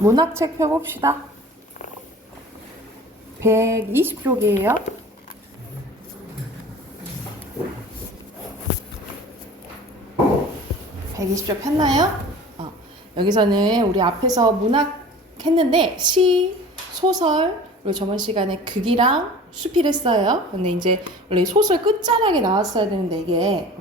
문학책 펴봅시다. 120쪽이에요. 120쪽 폈나요? 여기서는 우리 앞에서 문학 했는데 시, 소설, 그리고 저번 시간에 극이랑 수필 했어요. 근데 이제 원래 소설 끝자락에 나왔어야 되는데 이게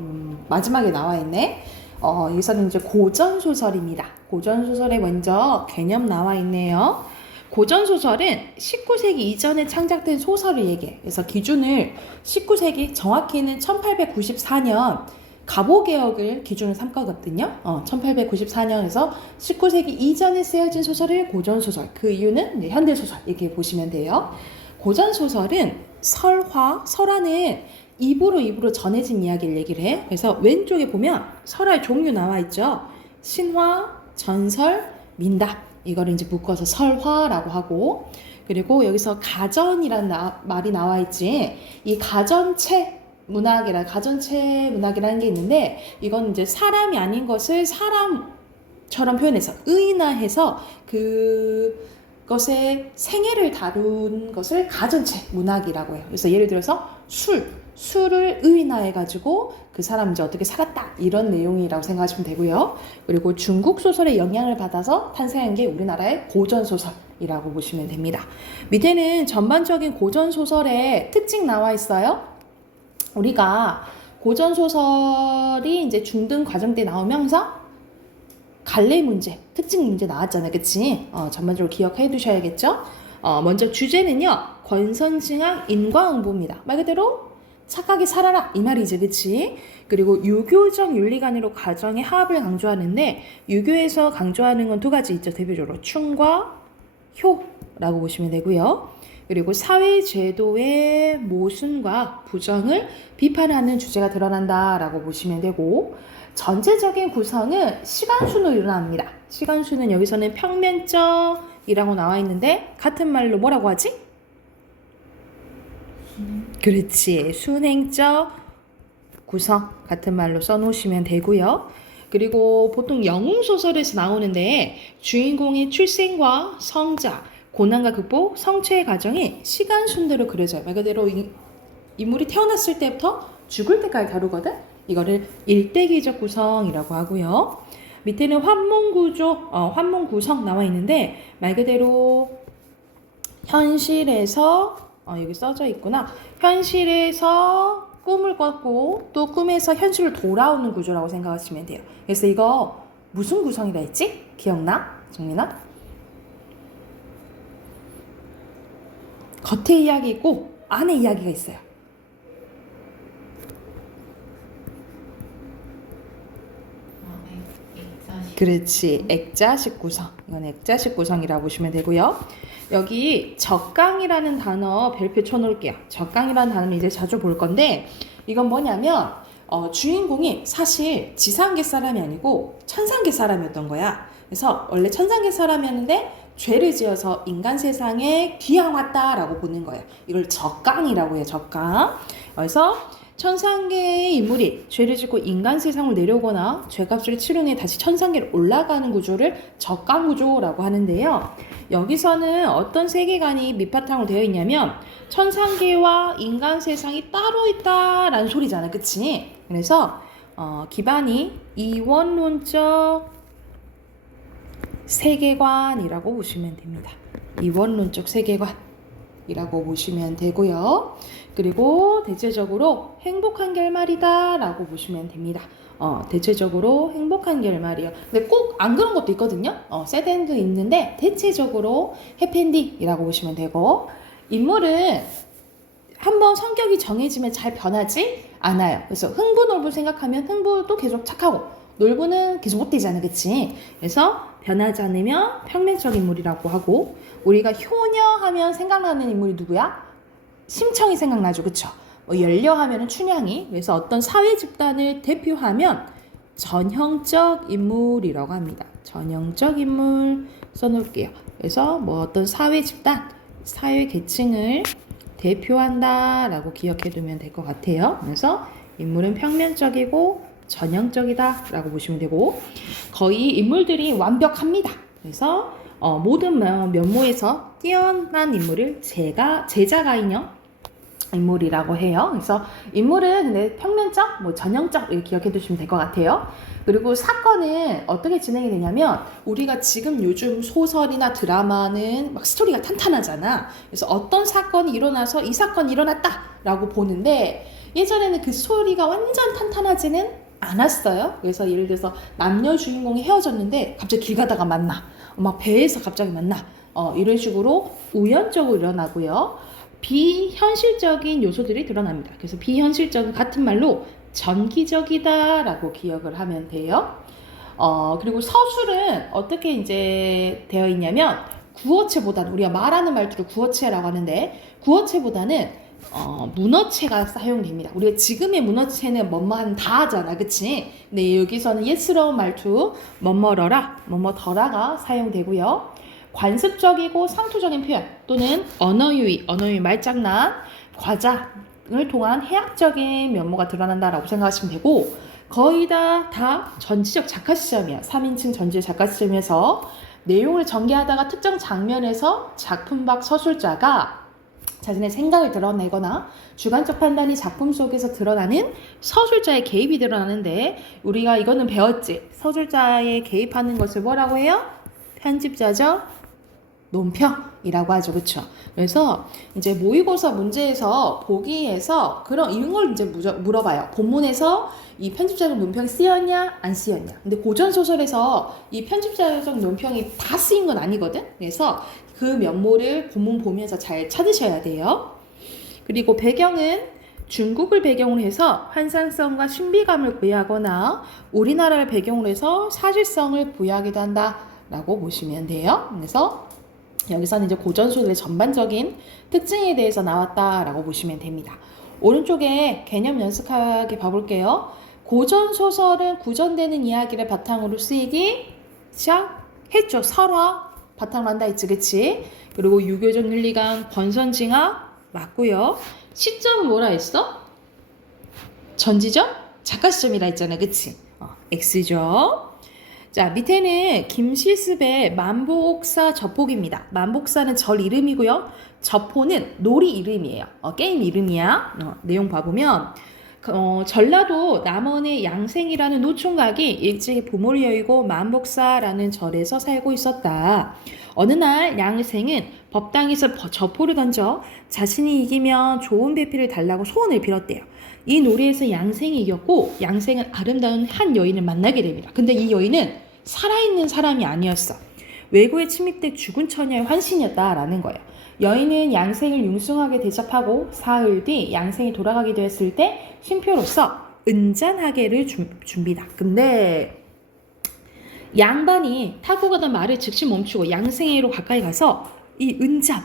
마지막에 나와 있네. 여기서는 이제 고전 소설입니다. 고전 소설에 먼저 개념 나와 있네요. 고전 소설은 19세기 이전에 창작된 소설을 얘기해. 그래서 기준을 19세기 정확히는 1894년 가보개혁을 기준으로 삼거든요. 1894년에서 19세기 이전에 쓰여진 소설을 고전소설, 그 이유는 현대소설 이렇게 보시면 돼요. 고전소설은 설화는 입으로 전해진 이야기를 얘기를 해. 그래서 왼쪽에 보면 설화의 종류 나와 있죠. 신화, 전설, 민담, 이거를 이제 묶어서 설화라고 하고, 그리고 여기서 가전이라는 말이 나와 있지. 이 가전체 문학이라는 게 있는데, 이건 이제 사람이 아닌 것을 사람처럼 표현해서 의인화해서 그것의 생애를 다룬 것을 가전체 문학이라고 해요. 그래서 예를 들어서 술을 의인화해가지고 그 사람 이제 어떻게 살았다 이런 내용이라고 생각하시면 되고요. 그리고 중국 소설의 영향을 받아서 탄생한 게 우리나라의 고전 소설이라고 보시면 됩니다. 밑에는 전반적인 고전 소설의 특징 나와 있어요. 우리가 고전 소설이 이제 중등 과정 때 나오면서 갈래 문제, 특징 문제 나왔잖아요. 그치? 전반적으로 기억해 두셔야겠죠? 먼저 주제는요, 권선징악 인과응보입니다. 말 그대로 착하게 살아라 이 말이지, 그치? 그리고 유교적 윤리관으로 가정의 화합을 강조하는데, 유교에서 강조하는 건 두 가지 있죠. 대표적으로 충과 효라고 보시면 되고요. 그리고 사회제도의 모순과 부정을 비판하는 주제가 드러난다라고 보시면 되고, 전체적인 구성은 시간순으로 일어납니다. 시간순은 여기서는 평면적이라고 나와 있는데 같은 말로 뭐라고 하지? 그렇지. 순행적 구성 같은 말로 써놓으시면 되고요. 그리고 보통 영웅소설에서 나오는데 주인공의 출생과 성장, 고난과 극복, 성취의 과정이 시간순대로 그려져요. 말 그대로 인물이 태어났을 때부터 죽을 때까지 다루거든. 이거를 일대기적 구성이라고 하고요. 밑에는 환문 구성 나와 있는데 말 그대로 현실에서 여기 써져 있구나. 현실에서 꿈을 꿨고 또 꿈에서 현실로 돌아오는 구조라고 생각하시면 돼요. 그래서 이거 무슨 구성이라 했지? 기억나? 정민아? 겉에 이야기 있고 안에 이야기가 있어요. 그렇지. 액자식 구성. 이건 액자식 구성이라고 보시면 되고요. 여기 적강이라는 단어 별표 쳐놓을게요. 적강이라는 단어는 이제 자주 볼 건데, 이건 뭐냐면 주인공이 사실 지상계 사람이 아니고 천상계 사람이었던 거야. 그래서 원래 천상계 사람이었는데 죄를 지어서 인간 세상에 귀양 왔다라고 보는 거예요. 이걸 적강이라고 해요. 적강. 그래서 천상계의 인물이 죄를 짓고 인간 세상을 내려오거나 죄값을 치른 후에 다시 천상계로 올라가는 구조를 적강 구조라고 하는데요. 여기서는 어떤 세계관이 밑바탕으로 되어 있냐면 천상계와 인간 세상이 따로 있다라는 소리잖아. 그치? 그래서 기반이 이원론적 세계관이라고 보시면 됩니다. 이원론적 세계관이라고 보시면 되고요. 그리고 대체적으로 행복한 결말이다 라고 보시면 됩니다. 대체적으로 행복한 결말이요. 근데 꼭 안 그런 것도 있거든요. 새드엔드 있는데 대체적으로 해피엔딩이라고 보시면 되고, 인물은 한번 성격이 정해지면 잘 변하지 않아요. 그래서 흥부, 놀부 생각하면 흥부도 계속 착하고 놀부는 계속 못되잖아. 그치? 그래서 변하지 않으면 평면적 인물이라고 하고, 우리가 효녀 하면 생각나는 인물이 누구야? 심청이 생각나죠. 그쵸? 연려 하면은 춘향이. 그래서 어떤 사회 집단을 대표하면 전형적 인물이라고 합니다. 전형적 인물 써놓을게요. 그래서 어떤 사회 집단, 사회 계층을 대표한다라고 기억해 두면 될 것 같아요. 그래서 인물은 평면적이고 전형적이다 라고 보시면 되고, 거의 인물들이 완벽합니다. 그래서 모든 면모에서 뛰어난 인물을 제자가 인형 인물이라고 해요. 그래서 인물은 근데 평면적, 전형적 이렇게 기억해 두시면 될 것 같아요. 그리고 사건은 어떻게 진행이 되냐면 우리가 지금 요즘 소설이나 드라마는 막 스토리가 탄탄하잖아. 그래서 어떤 사건이 일어나서 이 사건이 일어났다라고 보는데 예전에는 그 스토리가 완전 탄탄하지는 않았어요. 그래서 예를 들어서 남녀 주인공이 헤어졌는데 갑자기 길 가다가 만나. 막 배에서 갑자기 만나. 이런 식으로 우연적으로 일어나고요. 비현실적인 요소들이 드러납니다. 그래서 비현실적은 같은 말로 전기적이다라고 기억을 하면 돼요. 그리고 서술은 어떻게 이제 되어 있냐면 구어체보다는 우리가 말하는 말투를 구어체라고 하는데 구어체보다는 문어체가 사용됩니다. 우리가 지금의 문어체는 뭐뭐한 다 하잖아, 그치? 근데 여기서는 옛스러운 말투 뭐뭐러라, 뭐뭐더라가 사용되고요. 관습적이고 상투적인 표현 또는 언어유희 말장난, 과장을 통한 해학적인 면모가 드러난다라고 생각하시면 되고 거의 다 전지적 작가 시점이야. 3인칭 전지적 작가 시점에서 내용을 전개하다가 특정 장면에서 작품 밖 서술자가 자신의 생각을 드러내거나 주관적 판단이 작품 속에서 드러나는 서술자의 개입이 드러나는데 우리가 이거는 배웠지. 서술자의 개입하는 것을 뭐라고 해요? 편집자죠. 논평이라고 하죠. 그쵸? 그래서 이제 모의고사 문제에서 보기에서 이런 걸 이제 물어봐요. 본문에서 이 편집자적 논평이 쓰였냐 안 쓰였냐. 근데 고전소설에서 이 편집자적 논평이 다 쓰인 건 아니거든. 그래서 그 면모를 본문 보면서 잘 찾으셔야 돼요. 그리고 배경은 중국을 배경으로 해서 환상성과 신비감을 부여하거나 우리나라를 배경으로 해서 사실성을 부여하기도 한다라고 보시면 돼요. 그래서 여기서는 이제 고전소설의 전반적인 특징에 대해서 나왔다라고 보시면 됩니다. 오른쪽에 개념 연습하게 봐볼게요. 고전소설은 구전되는 이야기를 바탕으로 쓰이기 시작했죠. 설화 바탕으로 한다 했지, 그치? 그리고 유교적 윤리관, 권선징악 맞고요. 시점은 뭐라 했어? 전지적 작가 시점이라 했잖아, 그치? X죠. 자, 밑에는 김시습의 만복사 접폭입니다. 만복사는 절 이름이고요. 접호는 놀이 이름이에요. 게임 이름이야. 내용 봐보면 전라도 남원의 양생이라는 노총각이 일찍이 부모를 여의고 만복사라는 절에서 살고 있었다. 어느 날 양생은 법당에서 저포를 던져 자신이 이기면 좋은 배필을 달라고 소원을 빌었대요. 이 놀이에서 양생이 이겼고 양생은 아름다운 한 여인을 만나게 됩니다. 근데 이 여인은 살아있는 사람이 아니었어. 외고에 침입돼 죽은 처녀의 환신이었다라는 거예요. 여인은 양생을 융숭하게 대접하고 사흘 뒤 양생이 돌아가게 되었을 때 쉼표로서 은잔하게를 줍니다. 근데 양반이 타고 가던 말을 즉시 멈추고 양생에로 가까이 가서 이 은잔,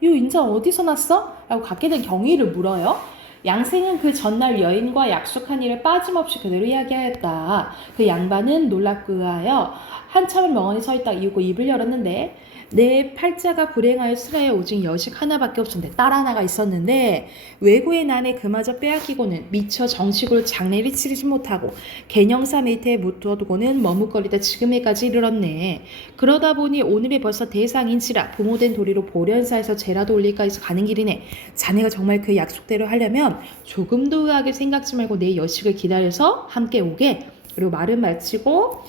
이 은잔 어디서 났어? 라고 갖게 된 경위를 물어요. 양생은 그 전날 여인과 약속한 일을 빠짐없이 그대로 이야기하였다. 그 양반은 놀랍고 의하여 한참을 멍하니 서 있다 이고 입을 열었는데 내 팔자가 불행하여 슬하여 오직 여식 하나밖에 없었는데 딸 하나가 있었는데 외고의 난에 그마저 빼앗기고는 미처 정식으로 장례를 치르지 못하고 개녕사 밑에 묻어두고는 머뭇거리다 지금에까지 이르렀네. 그러다 보니 오늘이 벌써 대상인지라 부모된 도리로 보련사에서 제라도 올릴까 해서 가는 길이네. 자네가 정말 그 약속대로 하려면 조금도 의하게 생각지 말고 내 여식을 기다려서 함께 오게. 그리고 말을 마치고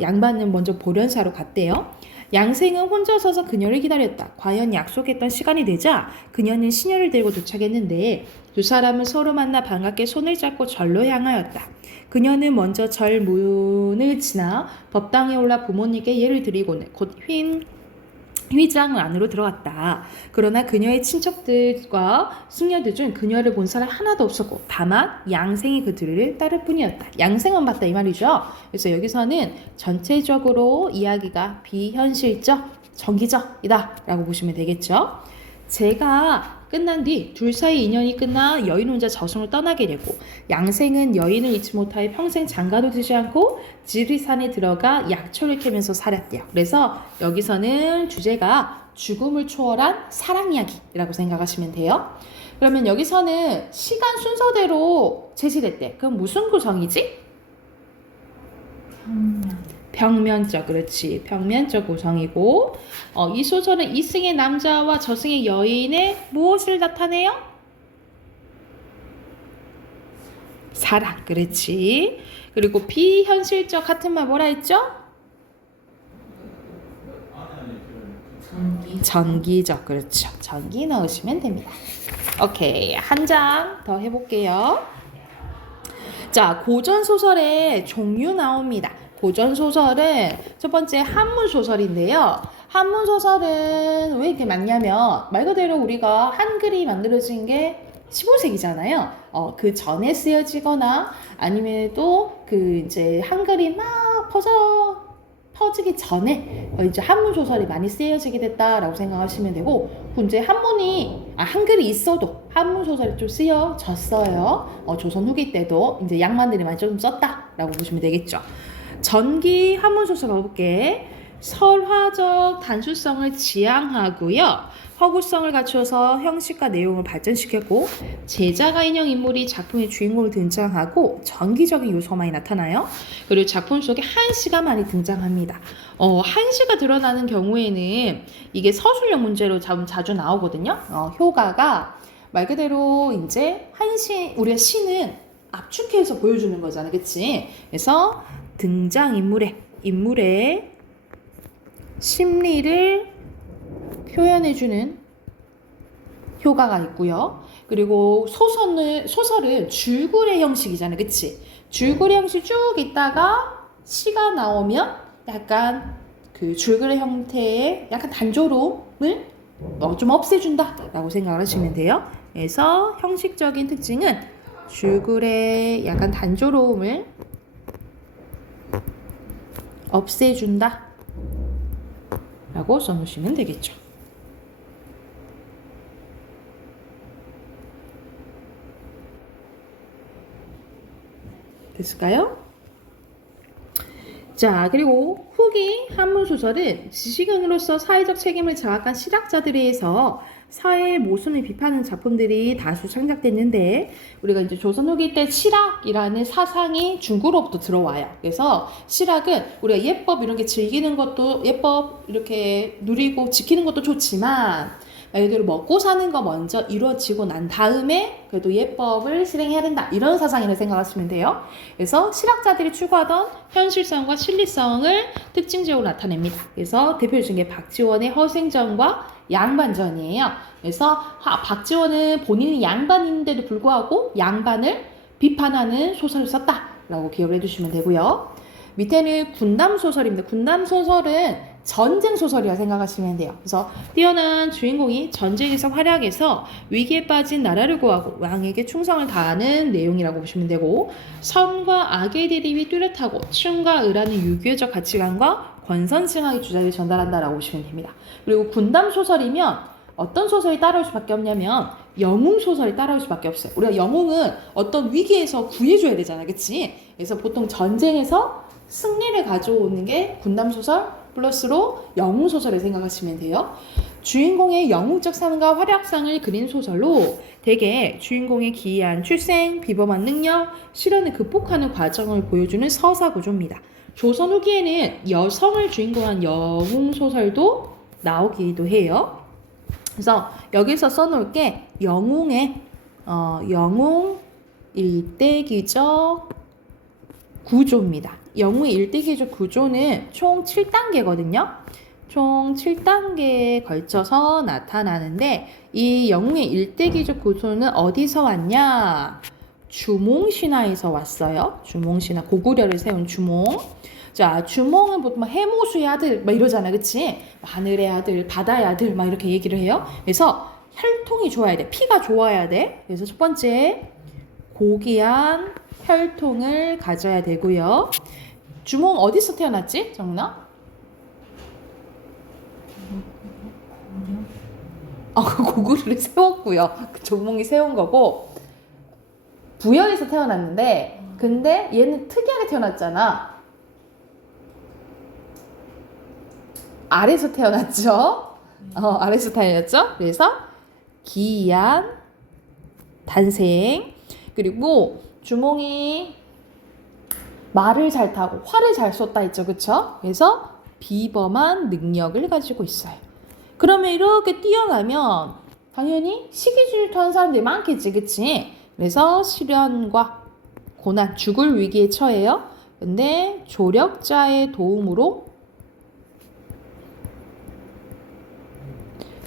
양반은 먼저 보련사로 갔대요. 양생은 혼자 서서 그녀를 기다렸다. 과연 약속했던 시간이 되자 그녀는 시녀를 들고 도착했는데 두 사람은 서로 만나 반갑게 손을 잡고 절로 향하였다. 그녀는 먼저 절 문을 지나 법당에 올라 부모님께 예를 드리고는 곧 휘장 안으로 들어갔다. 그러나 그녀의 친척들과 숙녀들 중 그녀를 본 사람 하나도 없었고 다만 양생이 그들을 따를 뿐이었다. 양생만 봤다 이 말이죠. 그래서 여기서는 전체적으로 이야기가 비현실적, 정기적이다 라고 보시면 되겠죠. 제가 끝난 뒤 둘 사이 인연이 끝나 여인 혼자 저승을 떠나게 되고 양생은 여인을 잊지 못하여 평생 장가도 들지 않고 지리산에 들어가 약초를 캐면서 살았대요. 그래서 여기서는 주제가 죽음을 초월한 사랑 이야기라고 생각하시면 돼요. 그러면 여기서는 시간 순서대로 제시됐대. 그럼 무슨 구성이지? 평면적, 그렇지. 평면적 구성이고, 이 소설은 이승의 남자와 저승의 여인의 무엇을 나타내요? 사랑, 그렇지. 그리고 비현실적 같은 말 뭐라 했죠? 전기적, 그렇죠. 전기 넣으시면 됩니다. 오케이, 한 장 더 해볼게요. 자, 고전소설의 종류 나옵니다. 고전소설은 첫 번째 한문소설인데요. 한문소설은 왜 이렇게 많냐면 말 그대로 우리가 한글이 만들어진 게 15세기잖아요. 그 전에 쓰여지거나 아니면 또 그 이제 한글이 막 퍼지기 전에 이제 한문 소설이 많이 쓰여지게 됐다라고 생각하시면 되고, 이제 한글이 있어도 한문 소설이 좀 쓰여졌어요. 조선 후기 때도 이제 양반들이 많이 좀 썼다라고 보시면 되겠죠. 전기 한문 소설 가볼게. 설화적 단순성을 지향하고요. 허구성을 갖춰서 형식과 내용을 발전시켰고, 제자가 인형 인물이 작품의 주인공으로 등장하고 전기적인 요소가 많이 나타나요. 그리고 작품 속에 한시가 많이 등장합니다. 한시가 드러나는 경우에는 이게 서술형 문제로 자주 나오거든요. 효가가 말 그대로 이제 우리가 시는 압축해서 보여주는 거잖아, 그치? 그래서 인물의 심리를 표현해주는 효과가 있고요. 그리고 소설은 줄거리 형식이잖아요, 그치? 줄거리 형식 쭉 있다가 시가 나오면 약간 그 줄거리 형태의 약간 단조로움을 좀 없애준다라고 생각을 하시면 돼요. 그래서 형식적인 특징은 줄거리의 약간 단조로움을 없애준다 라고 써놓으시면 되겠죠. 됐을까요? 자, 그리고 후기 한문소설은 지식인으로서 사회적 책임을 장악한 실학자들에 의해서 사회의 모순을 비판하는 작품들이 다수 창작됐는데, 우리가 이제 조선 후기 때 실학이라는 사상이 중국으로부터 들어와요. 그래서 실학은 우리가 예법 이런 게 즐기는 것도, 예법 이렇게 누리고 지키는 것도 좋지만 말 그대로 먹고 사는 거 먼저 이루어지고 난 다음에 그래도 예법을 실행해야 된다, 이런 사상이라고 생각하시면 돼요. 그래서 실학자들이 추구하던 현실성과 실리성을 특징적으로 나타냅니다. 그래서 대표적인 게 박지원의 허생전과 양반전이에요. 그래서 박지원은 본인이 양반인데도 불구하고 양반을 비판하는 소설을 썼다라고 기억을 해두시면 되고요. 밑에는 군담소설입니다. 군담소설은 전쟁소설이라 생각하시면 돼요. 그래서 뛰어난 주인공이 전쟁에서 활약해서 위기에 빠진 나라를 구하고 왕에게 충성을 다하는 내용이라고 보시면 되고, 선과 악의 대립이 뚜렷하고 춘과 을하는 유교적 가치관과 권선징악의 주장을 전달한다라고 보시면 됩니다. 그리고 군담소설이면 어떤 소설이 따라올 수밖에 없냐면 영웅소설이 따라올 수밖에 없어요. 우리가 영웅은 어떤 위기에서 구해줘야 되잖아, 그치? 그래서 보통 전쟁에서 승리를 가져오는 게 군담소설 플러스로 영웅소설을 생각하시면 돼요. 주인공의 영웅적 삶과 활약상을 그린 소설로 대개 주인공의 기이한 출생, 비범한 능력, 시련을 극복하는 과정을 보여주는 서사 구조입니다. 조선 후기에는 여성을 주인공한 영웅소설도 나오기도 해요. 그래서 여기서 써놓을 게 영웅 일대기적 구조입니다. 영웅의 일대기적 구조는 총 7단계거든요. 총 7단계에 걸쳐서 나타나는데, 이 영웅의 일대기적 구조는 어디서 왔냐? 주몽신화에서 왔어요. 주몽신화, 고구려를 세운 주몽. 자, 주몽은 보통 해모수의 아들 막 이러잖아, 그치? 하늘의 아들, 바다의 아들 막 이렇게 얘기를 해요. 그래서 혈통이 좋아야 돼, 피가 좋아야 돼. 그래서 첫 번째, 고귀한 혈통을 가져야 되고요. 주몽 어디서 태어났지, 정훈아? 그 고구려를 세웠고요. 그 주몽이 세운 거고, 부여에서 태어났는데, 근데 얘는 특이하게 태어났잖아. 아래에서 태어났죠. 아래에서 태어났죠. 그래서 기이한 탄생. 그리고 주몽이 말을 잘 타고 활을 잘 쏜다 했죠. 그쵸? 그래서 비범한 능력을 가지고 있어요. 그러면 이렇게 뛰어나면 당연히 시기 질투하는 사람들이 많겠지. 그치? 그래서 시련과 고난, 죽을 위기에 처해요. 근데 조력자의 도움으로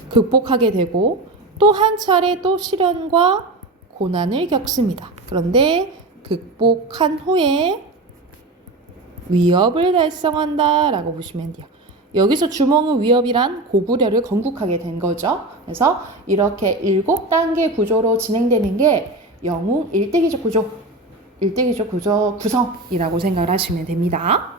극복하게 되고 또 한 차례 또 시련과 고난을 겪습니다. 그런데 극복한 후에 위협을 달성한다 라고 보시면 돼요. 여기서 주몽은 위협이란 고구려를 건국하게 된 거죠. 그래서 이렇게 7단계 구조로 진행되는 게 영웅 일대기적 구조, 일대기적 구조 구성이라고 생각을 하시면 됩니다.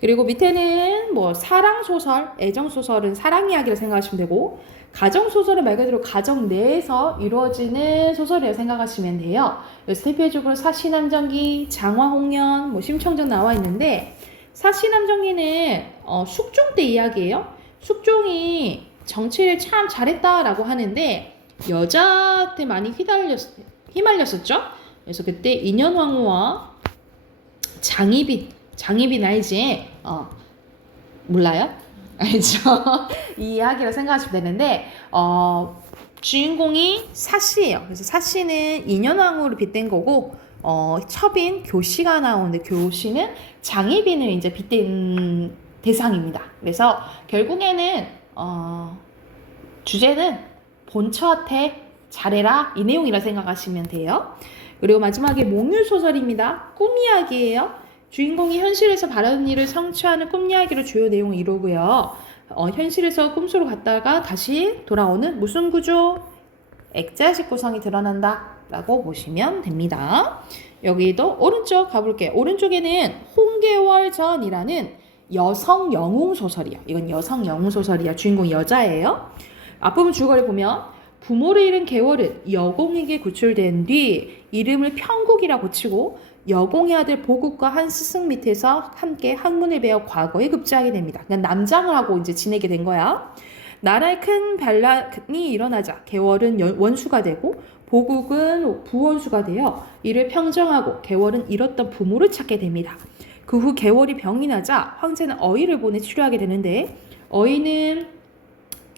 그리고 밑에는 뭐 사랑소설, 애정소설은 사랑 이야기를 생각하시면 되고 가정소설은 말 그대로 가정 내에서 이루어지는 소설이라고 생각하시면 돼요. 그래서 대표적으로 사시남정기, 장화홍련, 뭐 심청전 나와 있는데 사시남정기는 숙종 때 이야기예요. 숙종이 정치를 참 잘했다라고 하는데 여자한테 많이 휘말렸었죠. 그래서 그때 인현왕후와 장희빈 알지? 몰라요? 알죠? 이 이야기를 생각하시면 되는데 주인공이 사씨예요. 그래서 사씨는 인현왕후를 빗댄 거고 첩인 교씨가 나오는데 교씨는 장희빈을 이제 빗댄 대상입니다. 그래서 결국에는 주제는 본처한테 잘해라 이 내용이라 생각하시면 돼요. 그리고 마지막에 몽유소설입니다. 꿈 이야기예요. 주인공이 현실에서 바라는 일을 성취하는 꿈 이야기로 주요 내용을 이루고요. 현실에서 꿈속으로 갔다가 다시 돌아오는 무슨 구조? 액자식 구성이 드러난다 라고 보시면 됩니다. 여기도 오른쪽 가볼게요. 오른쪽에는 홍계월전이라는 여성 영웅 소설이에요. 이건 여성 영웅 소설이야. 주인공 여자예요. 앞부분 줄거리 보면 부모를 잃은 계월은 여공에게 구출된 뒤 이름을 평국이라 고치고 여공의 아들 보국과 한 스승 밑에서 함께 학문을 배워 과거에 급제하게 됩니다. 그러니까 남장을 하고 이제 지내게 된 거야. 나라에 큰 반란이 일어나자 계월은 원수가 되고 보국은 부원수가 되어 이를 평정하고 계월은 잃었던 부모를 찾게 됩니다. 그 후 계월이 병이 나자 황제는 어이를 보내 치료하게 되는데 어이는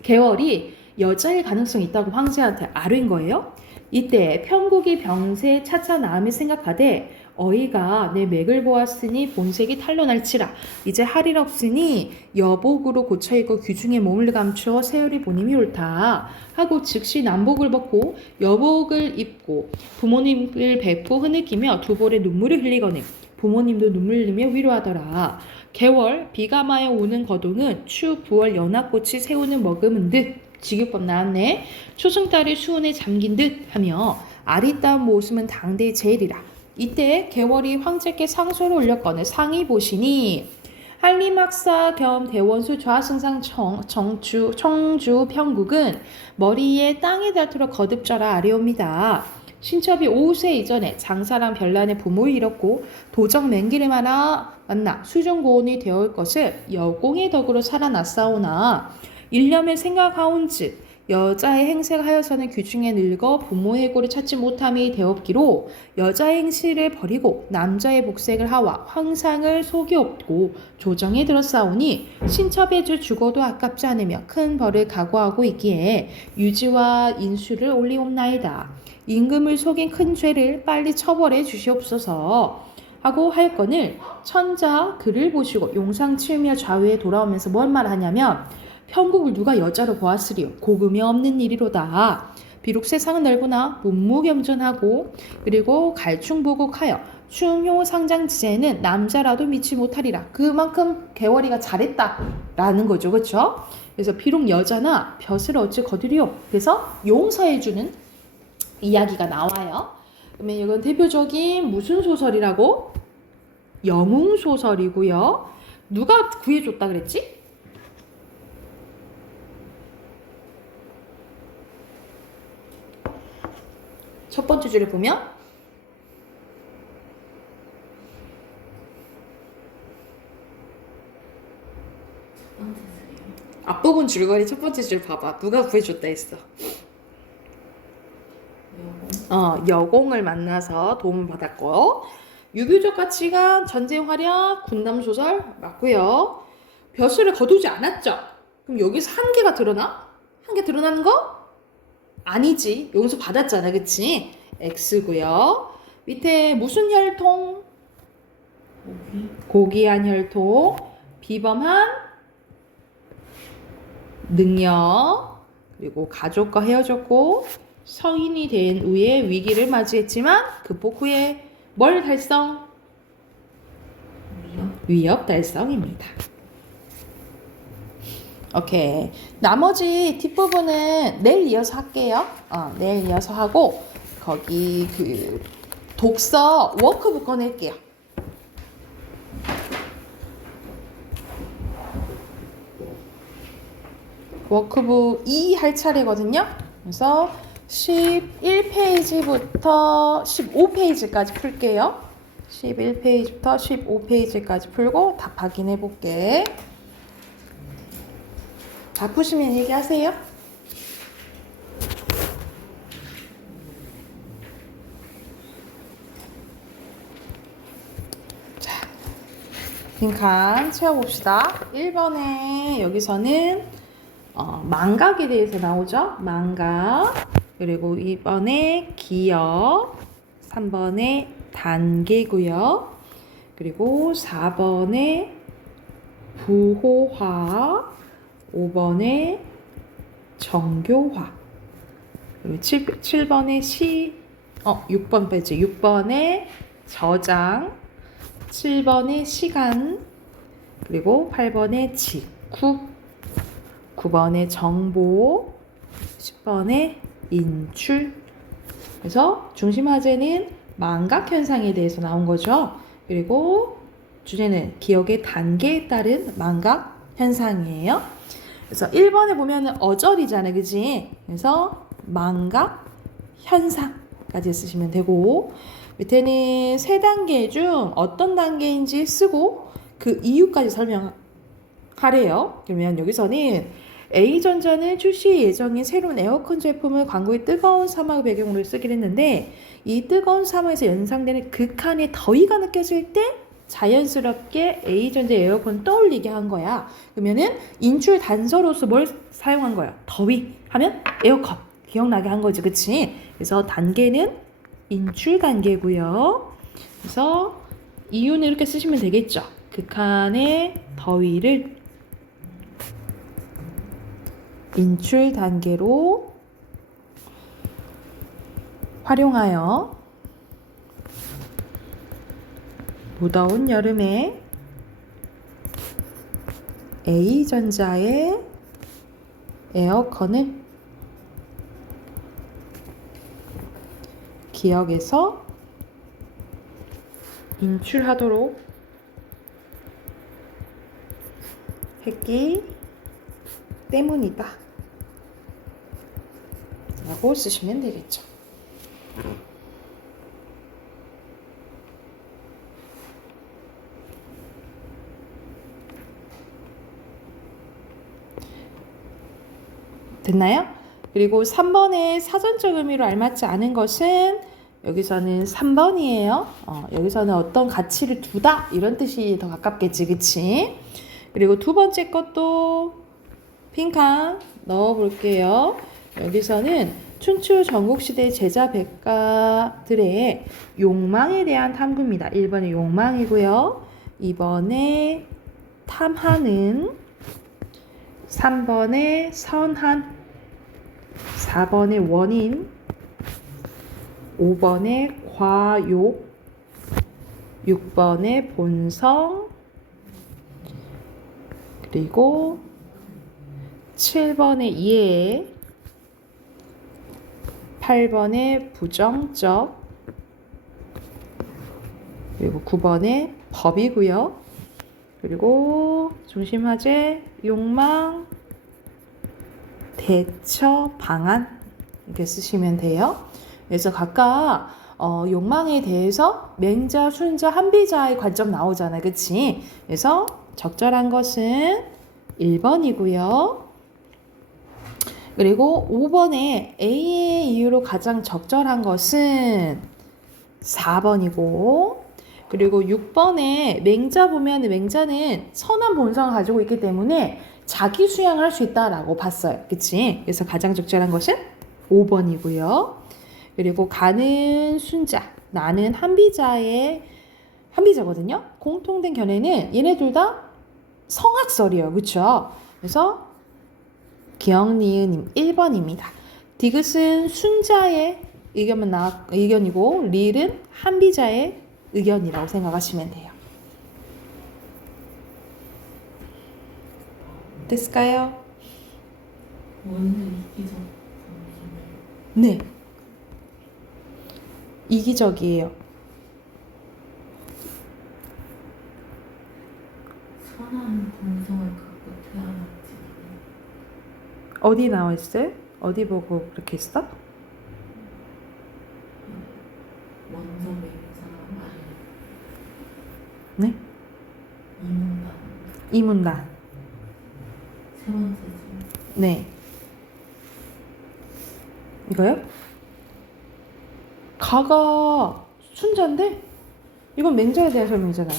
계월이 여자일 가능성이 있다고 황제한테 아뢰인 거예요. 이때 평국이 병세 차차 나음을 생각하되 어이가 내 맥을 보았으니 본색이 탄로날지라 이제 할 일 없으니 여복으로 고쳐입고 귀중에 몸을 감추어 세월이 보님이 옳다 하고 즉시 남복을 벗고 여복을 입고 부모님을 뵙고 흐느끼며 두 볼에 눈물을 흘리거늘 부모님도 눈물 흘리며 위로하더라. 개월 비가 마여 오는 거동은 추 부월 연합꽃이 새우는 머금은 듯 직유법 나왔네. 초승달이 수은에 잠긴 듯 하며 아리따운 모습은 당대의 제일이라. 이때 개월이 황제께 상소를 올렸거늘 상의 보시니 한림학사 겸 대원수 좌승상 청주 평국은 머리에 땅이 닳도록 거듭져라 아래옵니다. 신첩이 5세 이전에 장사랑 별난의 부모를 잃었고 도적 맹기를 만나 수종고온이 되어올 것을 여공의 덕으로 살아났사오나 일념을 생각하온즉 여자의 행색하여서는 귀중에 늙어 부모의 꼴을 찾지 못함이 되었기로 여자의 행실을 버리고 남자의 복색을 하와 황상을 속이 없고 조정에 들었사오니 신첩의 주 죽어도 아깝지 않으며 큰 벌을 각오하고 있기에 유지와 인수를 올리옵나이다. 임금을 속인 큰 죄를 빨리 처벌해 주시옵소서 하고 하였거늘 천자 그를 보시고 용상 치우며 좌우에 돌아오면서 뭔 말 하냐면 평국을 누가 여자로 보았으리요 고금이 없는 일이로다. 비록 세상은 넓으나 문무겸전하고 그리고 갈충보곡하여 충효 상장지제에는 남자라도 미치 못하리라. 그만큼 개월이가 잘했다라는 거죠. 그렇죠? 그래서 비록 여자나 벼슬을 어찌 거두리요. 그래서 용서해주는 이야기가 나와요. 그러면 이건 대표적인 무슨 소설이라고? 영웅소설이고요. 누가 구해줬다 그랬지? 첫 번째 줄에 보면 앞부분 줄거리 첫 번째 줄 봐봐. 누가 구해줬다 했어? 여공을 만나서 도움을 받았고 유교적 가치관, 전쟁 활약, 군남 소설 맞고요. 벼슬을 거두지 않았죠. 그럼 여기서 한계가 드러나? 한계 드러나는 거? 아니지. 용서 받았잖아, 그치? X고요. 밑에 무슨 혈통? 고귀한 혈통. 비범한 능력. 그리고 가족과 헤어졌고 성인이 된 후에 위기를 맞이했지만 극복 후에 뭘 달성? 위협 달성입니다. 오케이. 나머지 뒷부분은 내일 이어서 할게요. 내일 이어서 하고 거기 그 독서 워크북 꺼낼게요. 워크북 2 할 차례거든요. 그래서 11페이지부터 15페이지까지 풀게요. 11페이지부터 15페이지까지 풀고 답 확인해 볼게. 다 푸시면 얘기하세요. 자, 빈칸 채워봅시다. 1번에 여기서는 망각에 대해서 나오죠. 망각. 그리고 2번에 기억. 3번에 단계고요. 그리고 4번에 부호화. 5번에 정교화. 그리고 7번에 6번 빼지. 6번에 저장. 7번에 시간. 그리고 8번에 직후. 9번에 정보. 10번에 인출. 그래서 중심 화제는 망각 현상에 대해서 나온 거죠. 그리고 주제는 기억의 단계에 따른 망각 현상이에요. 그래서 1번에 보면은 어절이잖아요. 그지? 그래서 망각 현상까지 쓰시면 되고, 밑에는 세 단계 중 어떤 단계인지 쓰고 그 이유까지 설명하래요. 그러면 여기서는 A전자는 출시 예정인 새로운 에어컨 제품을 광고의 뜨거운 사막을 배경으로 쓰긴 했는데, 이 뜨거운 사막에서 연상되는 극한의 더위가 느껴질 때 자연스럽게 A전자 에어컨 떠올리게 한 거야. 그러면은 인출 단서로서 뭘 사용한 거야? 더위 하면 에어컨 기억나게 한 거지, 그치? 그래서 단계는 인출 단계고요. 그래서 이유는 이렇게 쓰시면 되겠죠. 극한의 더위를 인출 단계로 활용하여 무더운 여름에 A전자의 에어컨을 기억에서 인출하도록 했기 때문이다 라고 쓰시면 되겠죠. 됐나요? 그리고 3번의 사전적 의미로 알맞지 않은 것은 여기서는 3번이에요. 여기서는 어떤 가치를 두다 이런 뜻이 더 가깝겠지, 그치? 그리고 두 번째 것도 빈칸 넣어볼게요. 여기서는 춘추 전국시대 제자 백가들의 욕망에 대한 탐구입니다. 1번에 욕망이고요. 2번에 탐하는, 3번에 선한, 4번에 원인, 5번에 과욕, 6번에 본성, 그리고 7번에 이해, 8번에 부정적, 그리고 9번에 법이고요. 그리고 중심화제, 욕망, 대처 방안 이렇게 쓰시면 돼요. 그래서 각각 욕망에 대해서 맹자, 순자, 한비자의 관점 나오잖아요. 그치? 그래서 적절한 것은 1번이고요. 그리고 5번에 A의 이유로 가장 적절한 것은 4번이고, 그리고 6번에 맹자 보면 맹자는 선한 본성을 가지고 있기 때문에 자기 수양을 할 수 있다라고 봤어요. 그치? 그래서 가장 적절한 것은 5번이고요. 그리고 가는 순자, 나는 한비자거든요. 공통된 견해는 얘네 둘 다 성악설이에요. 그쵸? 그래서 기억니은님 1번입니다. 디귿은 순자의 의견이고 릴은 한비자의 의견이라고 생각하시면 돼요. 됐을까요? 원은 이기적 네. 이기적이에요. 선한 본성을 갖고 태어났지. 어디 나와 있어요? 어디 보고 그렇게 했어? 먼저 맹자 말이 네? 이문단 이문단. 세 번째지. 네. 이거요? 가가 순자인데 이건 맹자에 대한 설명이잖아요.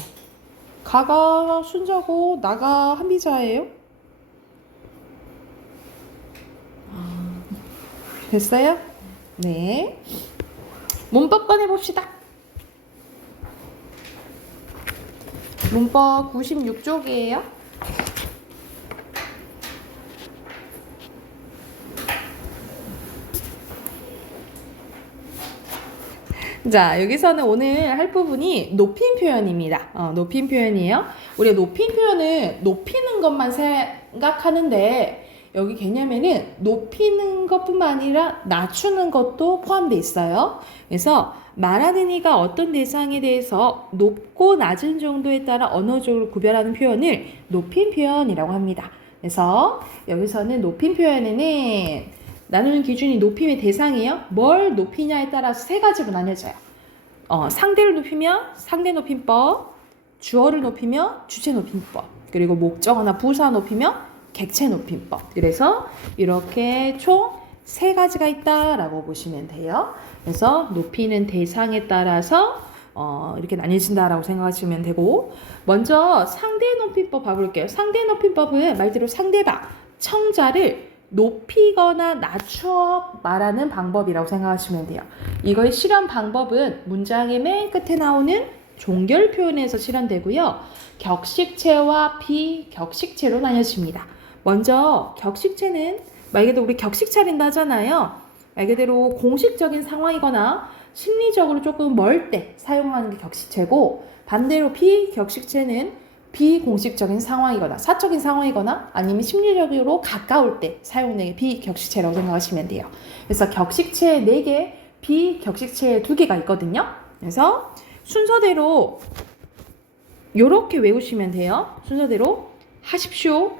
가가 순자고 나가 한비자예요. 됐어요? 네. 문법 꺼내봅시다. 문법 96쪽이에요. 자, 여기서는 오늘 할 부분이 높임 표현입니다. 높임 표현이에요. 우리가 높임 표현을 높이는 것만 생각하는데 여기 개념에는 높이는 것뿐만 아니라 낮추는 것도 포함되어 있어요. 그래서 말하는 이가 어떤 대상에 대해서 높고 낮은 정도에 따라 언어적으로 구별하는 표현을 높임 표현이라고 합니다. 그래서 여기서는 높임 표현에는 나누는 기준이 높임의 대상이에요. 뭘 높이냐에 따라서 세 가지로 나뉘어져요. 상대를 높이면 상대 높임법, 주어를 높이면 주체 높임법, 그리고 목적어나 부사 높이면 객체 높임법. 그래서 이렇게 총 세 가지가 있다라고 보시면 돼요. 그래서 높이는 대상에 따라서 이렇게 나뉘어진다라고 생각하시면 되고, 먼저 상대 높임법 봐볼게요. 상대 높임법은 말대로 상대방, 청자를 높이거나 낮춰 말하는 방법이라고 생각하시면 돼요. 이거의 실현 방법은 문장의 맨 끝에 나오는 종결 표현에서 실현되고요. 격식체와 비격식체로 나뉘어집니다. 먼저 격식체는 말 그대로 우리 격식 차린다 하잖아요. 말 그대로 공식적인 상황이거나 심리적으로 조금 멀 때 사용하는 게 격식체고, 반대로 비격식체는 비공식적인 상황이거나 사적인 상황이거나 아니면 심리적으로 가까울 때 사용되는 게 비격식체라고 생각하시면 돼요. 그래서 격식체 4개, 비격식체 2개가 있거든요. 그래서 순서대로 이렇게 외우시면 돼요. 순서대로 하십시오,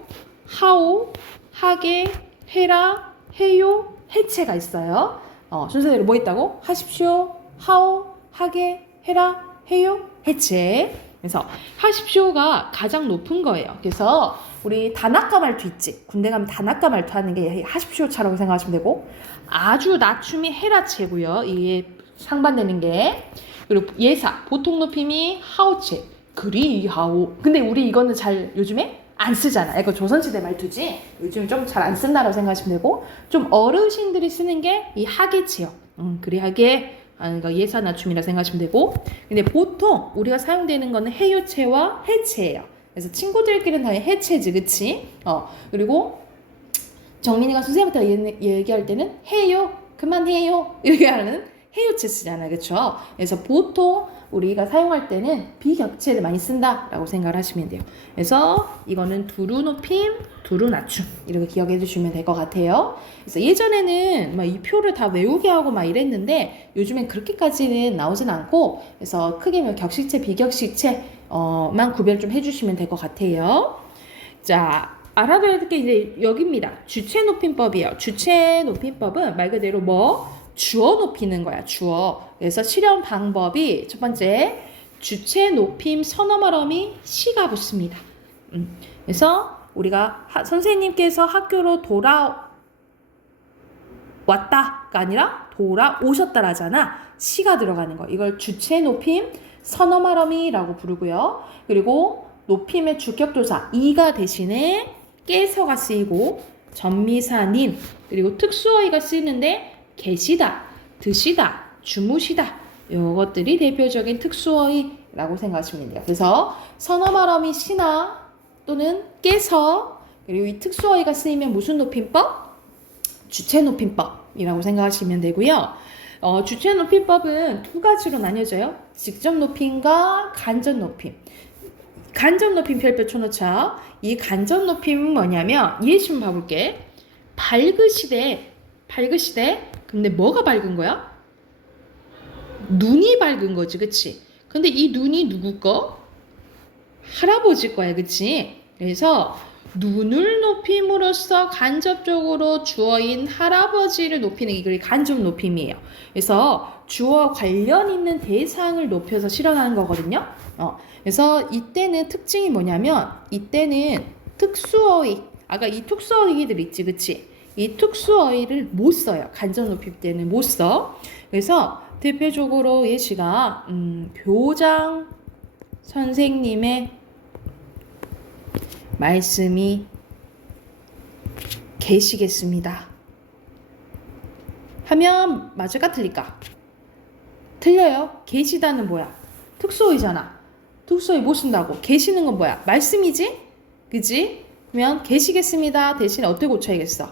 하오, 하게, 해라, 해요, 해체가 있어요. 순서대로 뭐 있다고? 하십시오, 하오, 하게, 해라, 해요, 해체. 그래서 하십시오가 가장 높은 거예요. 그래서 우리 단아까 말투 있지? 군대 가면 단아까 말투 하는 게 하십시오차라고 생각하시면 되고, 아주 낮춤이 해라체고요. 이게 상반되는 게. 그리고 예사, 보통 높임이 하오체, 그리하오. 근데 우리 이거는 잘 요즘에 안 쓰잖아. 이거 조선시대 말투지. 요즘 좀 잘 안 쓴다라고 생각하시면 되고, 좀 어르신들이 쓰는 게 이 하게체요. 그리하게 그러니까 예사 낮춤이라 생각하시면 되고, 근데 보통 우리가 사용되는 거는 해요체와 해체예요. 그래서 친구들끼리는 당연히 해체지, 그치? 그리고 정민이가 선생님한테 얘기할 때는 해요, 그만해요 이렇게 하는 해요체 쓰잖아요, 그쵸? 그래서 보통 우리가 사용할 때는 비격체를 많이 쓴다라고 생각을 하시면 돼요. 그래서 이거는 두루 높임, 두루 낮춤 이렇게 기억해 주시면 될 것 같아요. 그래서 예전에는 막 이 표를 다 외우게 하고 막 이랬는데 요즘엔 그렇게까지는 나오진 않고, 그래서 크게 격식체, 비격식체만 구별 좀 해주시면 될 것 같아요. 자, 알아둬야 될 게 이제 여기입니다. 주체 높임법이에요. 주체 높임법은 말 그대로 주어 높이는 거야, 주어. 그래서 실현 방법이 첫 번째, 주체 높임 선어말음이 시가 붙습니다. 그래서 우리가 선생님께서 학교로 돌아왔다가 아니라 돌아오셨다라잖아. 시가 들어가는 거. 이걸 주체 높임 선어말어미라고 부르고요. 그리고 높임의 주격조사 이가 대신에 깨서가 쓰이고 전미사 님 그리고 특수어휘가 쓰이는데 계시다, 드시다, 주무시다 이것들이 대표적인 특수어휘라고 생각하시면 돼요. 그래서 선어말어미 시나 또는 깨서 그리고 이 특수어휘가 쓰이면 무슨 높임법? 주체 높임법이라고 생각하시면 되고요. 주체 높임법은 두 가지로 나뉘어져요. 직접 높임과 간접 높임. 간접 높임 별표 쳐놓자. 이 간접 높임은 뭐냐면 예시 좀 봐볼게. 밝으시대. 근데 뭐가 밝은 거야? 눈이 밝은 거지, 그치? 근데 이 눈이 누구 거? 할아버지 거야, 그치? 그래서 눈을 높임으로써 간접적으로 주어인 할아버지를 높이는 이게 간접 높임이에요. 그래서 주어 관련 있는 대상을 높여서 실현하는 거거든요. 그래서 이때는 특징이 뭐냐면 이때는 특수어휘 아까 이 특수어휘들 있지 그치? 이 특수어휘를 못 써요. 간접 높임 때는 못 써. 그래서 대표적으로 예시가 교장 선생님의 말씀이 계시겠습니다 하면 맞을까 틀릴까? 틀려요. 계시다는 뭐야? 특수어휘잖아. 특수어휘 못 쓴다고. 계시는 건 뭐야? 말씀이지? 그지? 그러면 계시겠습니다 대신에 어떻게 고쳐야겠어?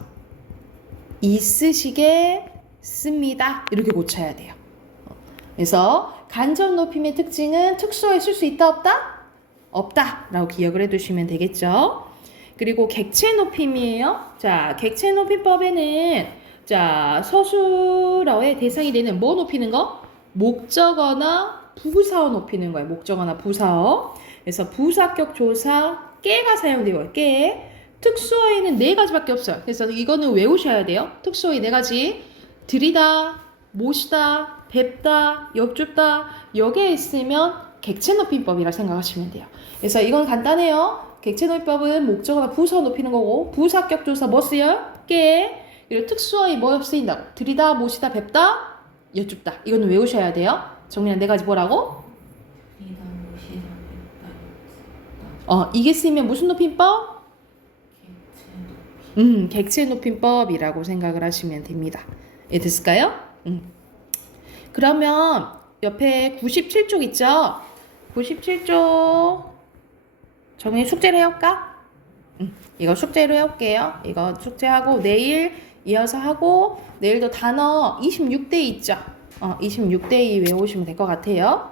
있으시겠습니다 이렇게 고쳐야 돼요. 그래서 간접 높임의 특징은 특수어휘 쓸 수 있다 없다? 없다 라고 기억을 해두시면 되겠죠. 그리고 객체 높임이에요. 자, 객체 높임법에는 자 서술어의 대상이 되는 뭐 높이는 거? 목적어나 부사어 높이는 거예요. 목적어나 부사어. 그래서 부사격 조사 깨가 사용돼요. 깨. 특수어휘는 네 가지밖에 없어요. 그래서 이거는 외우셔야 돼요. 특수어휘 네 가지. 들이다, 모시다, 뵙다, 엽줍다 여기에 있으면 객체 높임법이라 생각하시면 돼요. 그래서 이건 간단해요. 객체 높임법은 목적어나 부사어 높이는 거고 부사격 조사 뭐 쓰여요? 깨. 그리고 특수어휘 뭐 쓰인다고? 들이다, 모시다, 뵙다, 여쭙다. 이거는 외우셔야 돼요. 정리한 네 가지 뭐라고? 들이다, 모시다, 뵙다, 여쭙다. 이게 쓰이면 무슨 높임법? 객체 높임. 객체 높임법이라고 생각을 하시면 됩니다. 예, 됐을까요? 그러면 옆에 97쪽 있죠? 97쪽 정리 숙제를 해올까? 이거 숙제로 해올게요. 이거 숙제하고 내일 이어서 하고 내일도 단어 26대 있죠? 26대 2 외우시면 될 것 같아요.